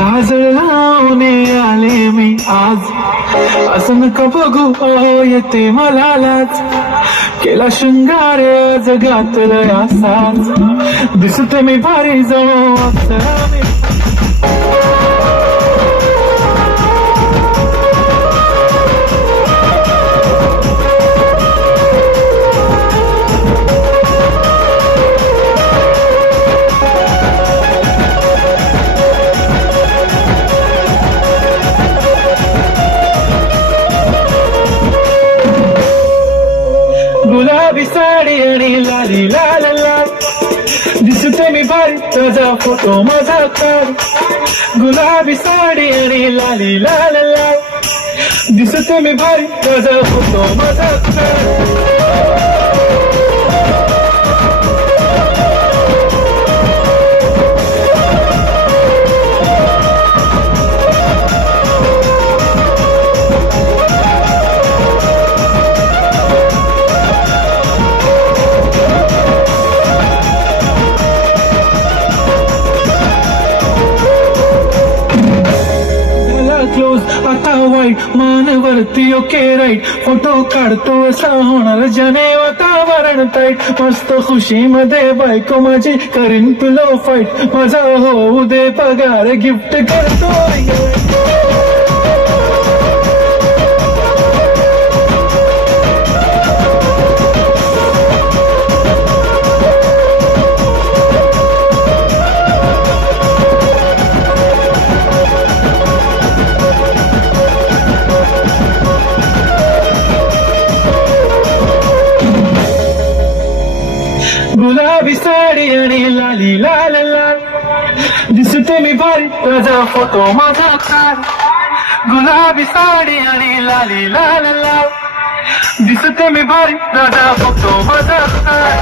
काजळ लावणे आले मी आज, असं नका बघू ओ येते मला लाज. केला शृंगार जगातला असाच, दिसते मी भारी जाऊ अप्सरा मी. गुलाबी साडी आणि लाली लाल लाल, दिसते मी भारी तुझा फोटो माझा काढ. गुलाबी साडी आणि लाली लाल लाल, दिसते मी भारी तुझा फोटो माझा काढ. क्लोज आता वाईट मानवरती ओके राईट, फोटो काढतो असा होणार ज्याने वातावरण टाईट. मस्त खुशीमध्ये बायको माझी करीन पिलो फाईट, माझा होऊ दे पगार गिफ्ट करतो. गुलाबी साडी आणि लाली लाल लाल, दिसते मी भारी तुझा फोटो माझा काढ. गुलाबी साडी आणि लाली लाल लाल, दिसते मी भारी तुझा फोटो माझा काढ.